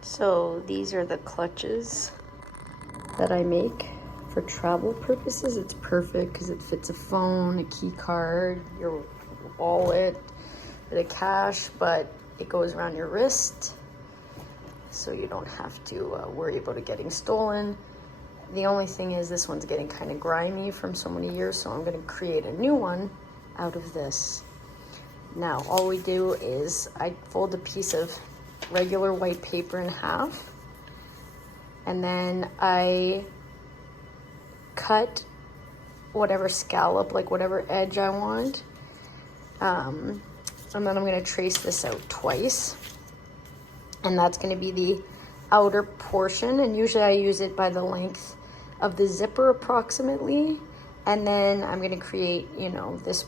So these are the clutches that I make for travel purposes. It's perfect because it fits a phone, a key card, your wallet, a bit of cash, but it goes around your wrist so you don't have to worry about it getting stolen. The only thing is this one's getting kind of grimy from so many years, so I'm going to create a new one out of this. Now all we do is I fold a piece of regular white paper in half, and then I cut whatever scallop, like whatever edge I want, and then I'm going to trace this out twice, and that's going to be the outer portion, and usually I use it by the length of the zipper approximately, and then I'm going to create, you know, this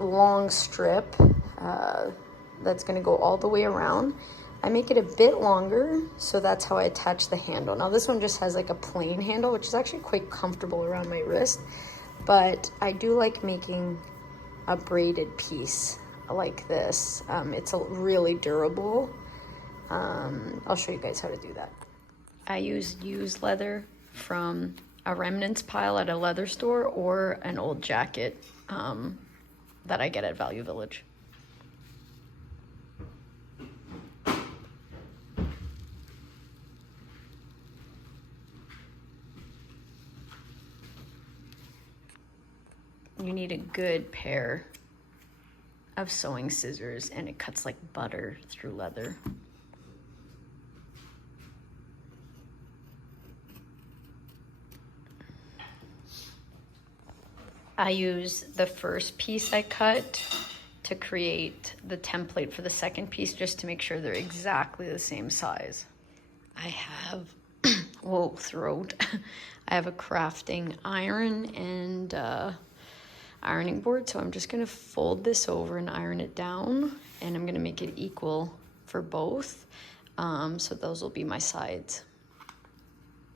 long strip that's going to go all the way around. I make it a bit longer, so that's how I attach the handle. Now this one just has like a plain handle, which is actually quite comfortable around my wrist, but I do like making a braided piece like this. It's really durable. I'll show you guys how to do that. I use used leather from a remnants pile at a leather store or an old jacket that I get at Value Village. You need a good pair of sewing scissors, and it cuts like butter through leather. I use the first piece I cut to create the template for the second piece, just to make sure they're exactly the same size. I have, whoa, throat. I have a crafting iron and ironing board, so I'm just gonna fold this over and iron it down, and I'm gonna make it equal for both, so those will be my sides.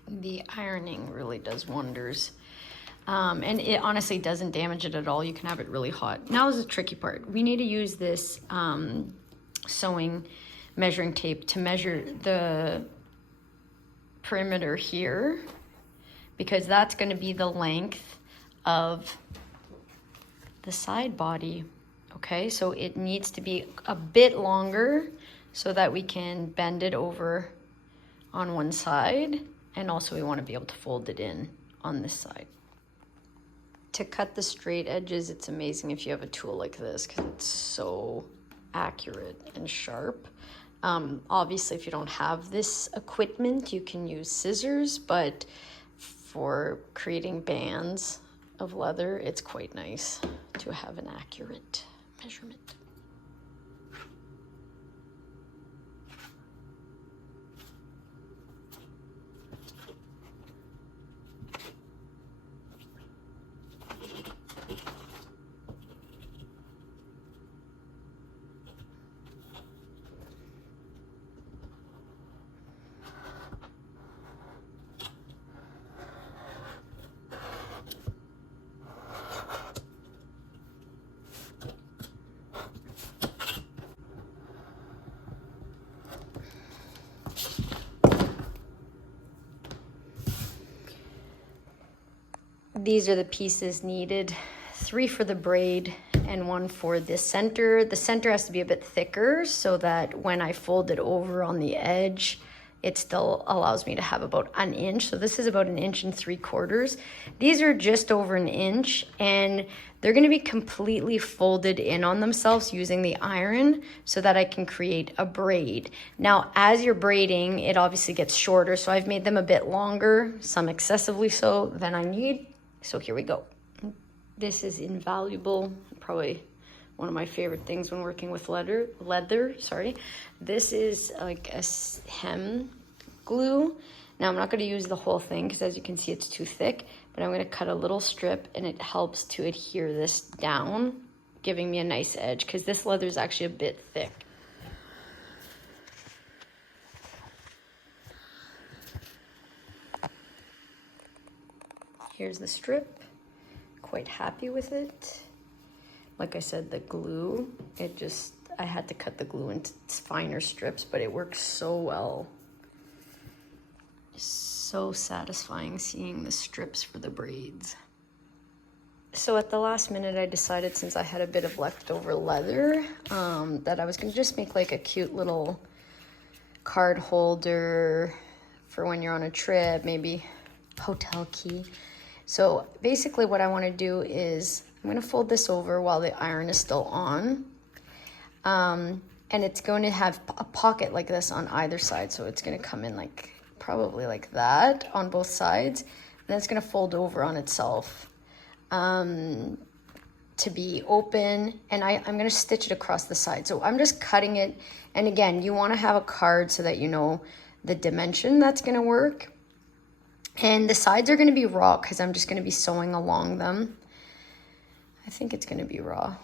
The ironing really does wonders. And it honestly doesn't damage it at all. You can have it really hot. Now is the tricky part. We need to use this sewing measuring tape to measure the perimeter here, because that's going to be the length of the side body. Okay, so it needs to be a bit longer so that we can bend it over on one side, and also we want to be able to fold it in on this side. To cut the straight edges, it's amazing if you have a tool like this, because it's so accurate and sharp. Obviously, if you don't have this equipment, you can use scissors, but for creating bands of leather, it's quite nice to have an accurate measurement. These are the pieces needed, 3 for the braid and 1 for the center. The center has to be a bit thicker so that when I fold it over on the edge, it still allows me to have about an inch. So this is about 1 3/4 inches. These are just over 1 inch, and they're gonna be completely folded in on themselves using the iron so that I can create a braid. Now, as you're braiding, it obviously gets shorter, so I've made them a bit longer, some excessively so, than I need. So here we go. This is invaluable, probably one of my favorite things when working with leather. This is like a hem glue. Now I'm not going to use the whole thing because as you can see it's too thick, but I'm going to cut a little strip, and it helps to adhere this down, giving me a nice edge, because this leather is actually a bit thick. Here's the strip, quite happy with it. Like I said, the glue, it just I had to cut the glue into finer strips, but it works so well. So satisfying seeing the strips for the braids. So at the last minute, I decided, since I had a bit of leftover leather, that I was gonna just make like a cute little card holder for when you're on a trip, maybe hotel key. So basically what I wanna do is, I'm gonna fold this over while the iron is still on. And it's going to have a pocket like this on either side. So it's gonna come in like, probably like that on both sides. And then it's gonna fold over on itself. To be open, and I'm going to stitch it across the side. So I'm just cutting it, and again, you want to have a card so that you know the dimension that's going to work. And the sides are going to be raw because I'm just going to be sewing along them. I think it's going to be raw.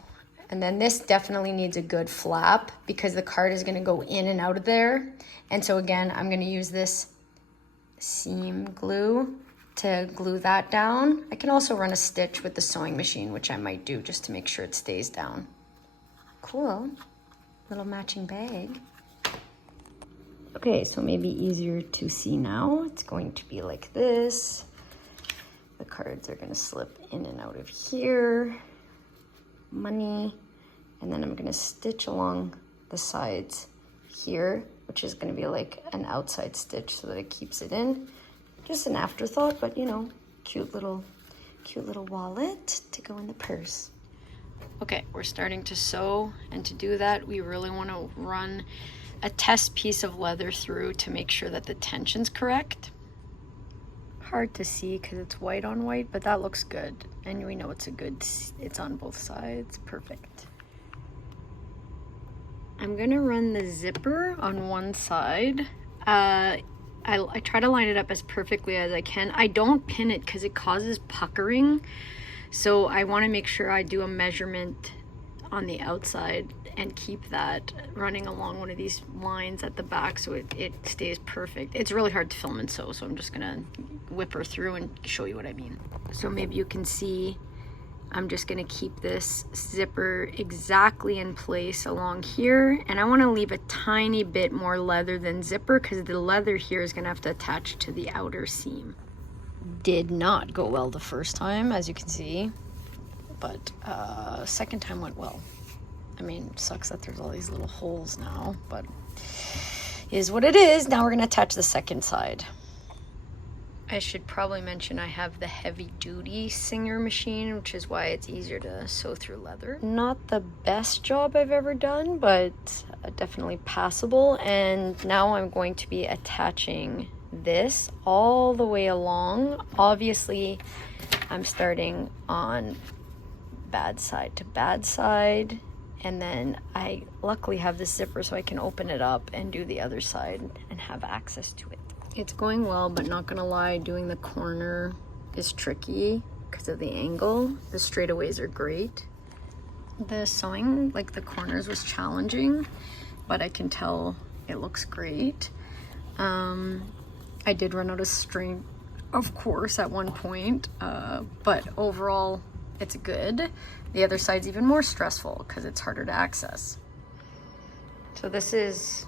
And then this definitely needs a good flap because the card is going to go in and out of there. And so again, I'm going to use this seam glue to glue that down. I can also run a stitch with the sewing machine, which I might do just to make sure it stays down. Cool, little matching bag. Okay, so maybe easier to see now. It's going to be like this. The cards are gonna slip in and out of here. Money, and then I'm gonna stitch along the sides here, which is gonna be like an outside stitch so that it keeps it in. Just an afterthought, but you know, cute little wallet to go in the purse. Okay, we're starting to sew, and to do that, we really want to run a test piece of leather through to make sure that the tension's correct. Hard to see because it's white on white, but that looks good. And we know it's it's on both sides, perfect. I'm gonna run the zipper on one side. I try to line it up as perfectly as I can. I don't pin it because it causes puckering. So I want to make sure I do a measurement on the outside and keep that running along one of these lines at the back so it stays perfect. It's really hard to film and sew, so I'm just gonna whip her through and show you what I mean. So maybe you can see I'm just gonna keep this zipper exactly in place along here, and I want to leave a tiny bit more leather than zipper because the leather here is gonna have to attach to the outer seam. Did not go well the first time, as you can see, but second time went well. I mean, it sucks that there's all these little holes now, but is what it is. Now we're gonna attach the second side. I should probably mention I have the heavy duty Singer machine, which is why it's easier to sew through leather. Not the best job I've ever done, but definitely passable. And now I'm going to be attaching this all the way along. Obviously, I'm starting on bad side to bad side. And then I luckily have this zipper so I can open it up and do the other side and have access to it. It's going well, but not gonna lie, doing the corner is tricky because of the angle. The straightaways are great. The sewing, like the corners, was challenging, but I can tell it looks great. I did run out of string, of course, at one point, but overall it's good. The other side's even more stressful because it's harder to access. So this is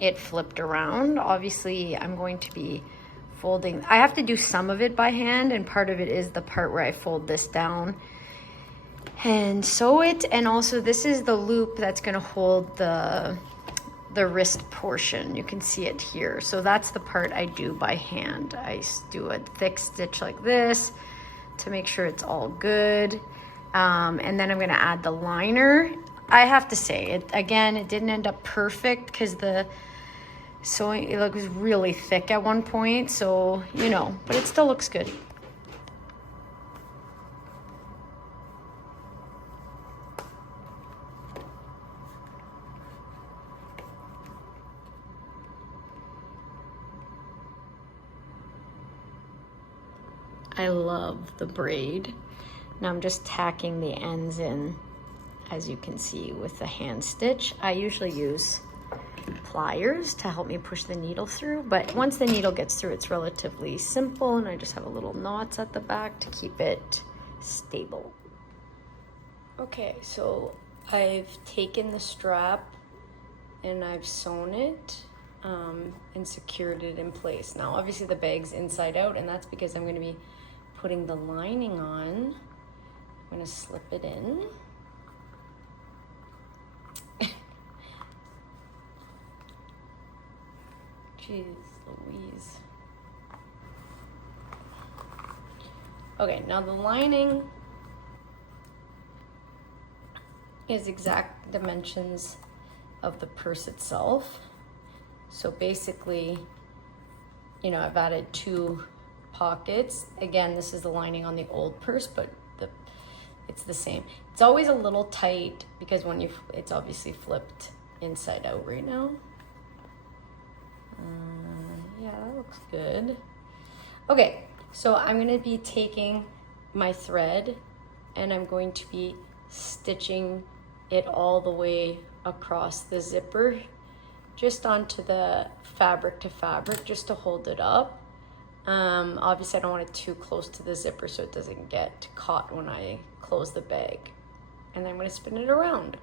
it flipped around. Obviously, I'm going to be folding. I have to do some of it by hand, and part of it is the part where I fold this down and sew it. And also, this is the loop that's going to hold the wrist portion. You can see it here. So that's the part I do by hand. I do a thick stitch like this to make sure it's all good. And then I'm going to add the liner. I have to say, it didn't end up perfect because the sewing, it was really thick at one point, so, you know, but it still looks good. I love the braid. Now I'm just tacking the ends in, as you can see, with the hand stitch. I usually use pliers to help me push the needle through, but once the needle gets through, it's relatively simple, and I just have a little knots at the back to keep it stable. Okay, so I've taken the strap and I've sewn it and secured it in place. Now obviously the bag's inside out, and that's because I'm going to be putting the lining on. I'm going to slip it in. Jeez Louise. Okay, now the lining is exact dimensions of the purse itself. So basically, you know, I've added 2 pockets. Again, this is the lining on the old purse, but it's the same. It's always a little tight because when it's obviously flipped inside out right now. Yeah, that looks good. Okay, so I'm gonna be taking my thread and I'm going to be stitching it all the way across the zipper, just onto the fabric to fabric, just to hold it up. Obviously I don't want it too close to the zipper so it doesn't get caught when I close the bag. And then I'm going to spin it around.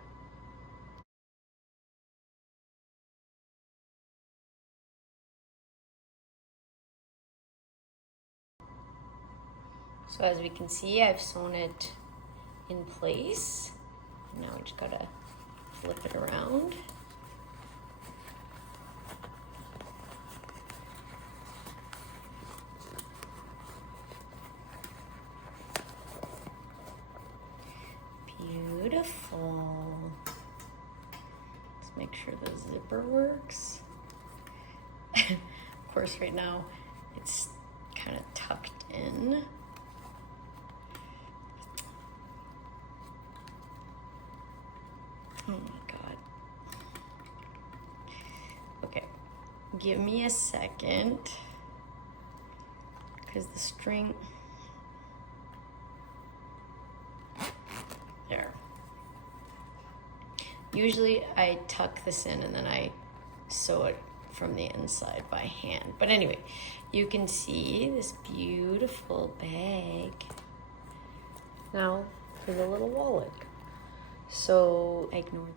So as we can see, I've sewn it in place. Now we just gotta flip it around. Beautiful. Let's make sure the zipper works. Of course, right now it's kind of tucked in. Oh my God. Okay, give me a second, because the string, there. Usually I tuck this in and then I sew it from the inside by hand. But anyway, you can see this beautiful bag. Now for the little wallet. So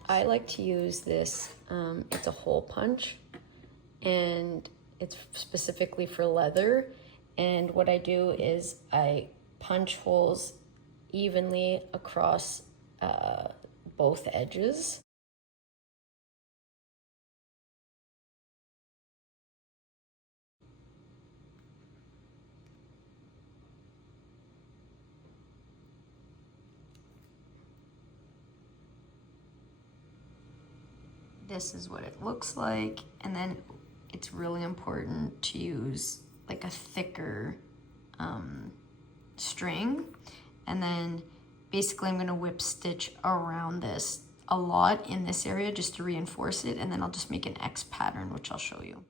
I like to use this, it's a hole punch, and it's specifically for leather. And what I do is I punch holes evenly across both edges. This is what it looks like, and then it's really important to use like a thicker string, and then basically I'm going to whip stitch around this a lot in this area just to reinforce it, and then I'll just make an X pattern, which I'll show you.